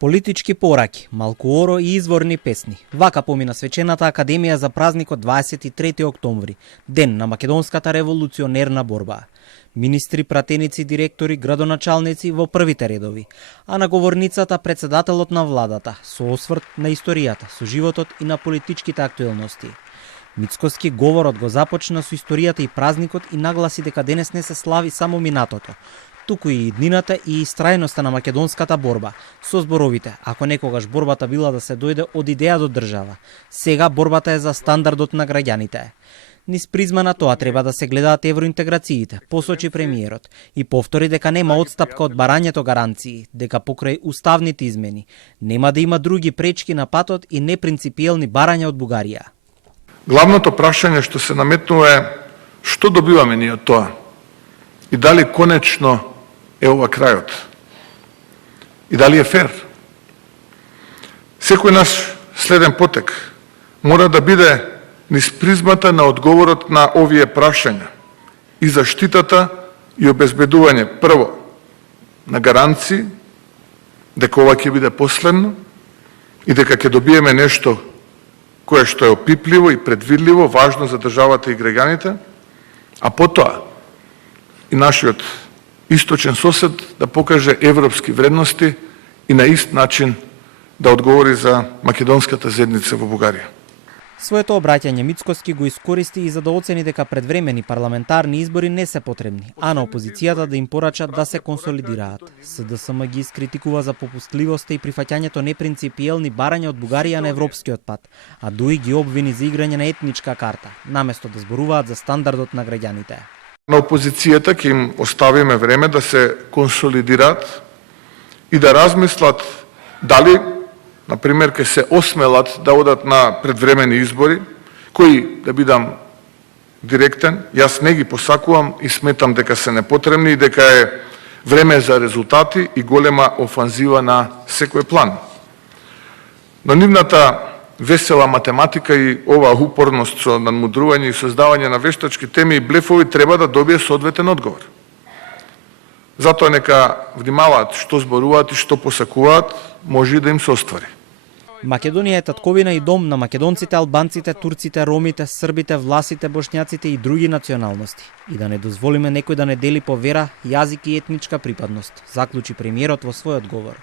Политички пораки, малкуоро и изворни песни. Вака помина свечената академија за празникот 23 октомври, ден на македонската револуционерна борба. Министри, пратеници, директори, градоначалници во првите редови, а на говорницата председателот на владата со осврт на историјата, со животот и на политичките актуелности. Мицкоски говорот го започна со историјата и празникот и нагласи дека денес не се слави само минатото, туку и иднината и истрајноста на македонската борба, со зборовите, ако некогаш борбата била да се дојде од идеја до држава, сега борбата е за стандардот на граѓаните. Низ призма на тоа треба да се гледаат евроинтеграциите, посочи премиерот, и повтори дека нема одстапка од барањето гаранции, дека покрај уставните измени нема да има други пречки на патот и непринципиелни барања од Бугарија. Главното прашање што се наметнува е што добиваме ние од тоа и дали конечно е ова крајот и дали е фер. Секој наш следен потек мора да биде низ призмата на одговорот на овие прашања и заштитата и обезбедување прво на гаранции дека ова ќе биде последно и дека ќе добиеме нешто кое што е опипливо и предвидливо, важно за државата и граѓаните, а потоа и нашиот источен сосед да покаже европски вредности и на ист начин да одговори за македонската заедница во Бугарија. Своето обраќање Мицкоски го искористи и за да оцени дека предвремени парламентарни избори не се потребни, а на опозицијата да им порача да се консолидираат. СДСМ ги искритикува за попустливоста и прифаќањето непринципиелни барања од Бугарија на европскиот пат, а ДУИ ги обвини за играње на етничка карта, наместо да зборуваат за стандардот на граѓаните. На опозицијата ќе им оставиме време да се консолидираат и да размислат дали, например, ќе се осмелат да одат на предвремени избори, кои, да бидам директен, јас не ги посакувам и сметам дека се непотребни и дека е време за резултати и голема офанзива на секој план. Но нивната весела математика и ова упорност со надмудрување и создавање на вештачки теми и блефови треба да добие соодветен одговор. Затоа нека внимаваат што зборуваат и што посакуваат, може и да им се оствари. Македонија е татковина и дом на македонците, албанците, турците, ромите, србите, власите, бошњаците и други националности. И да не дозволиме некој да не дели по вера, јазик и етничка припадност, заклучи премиерот во својот говор.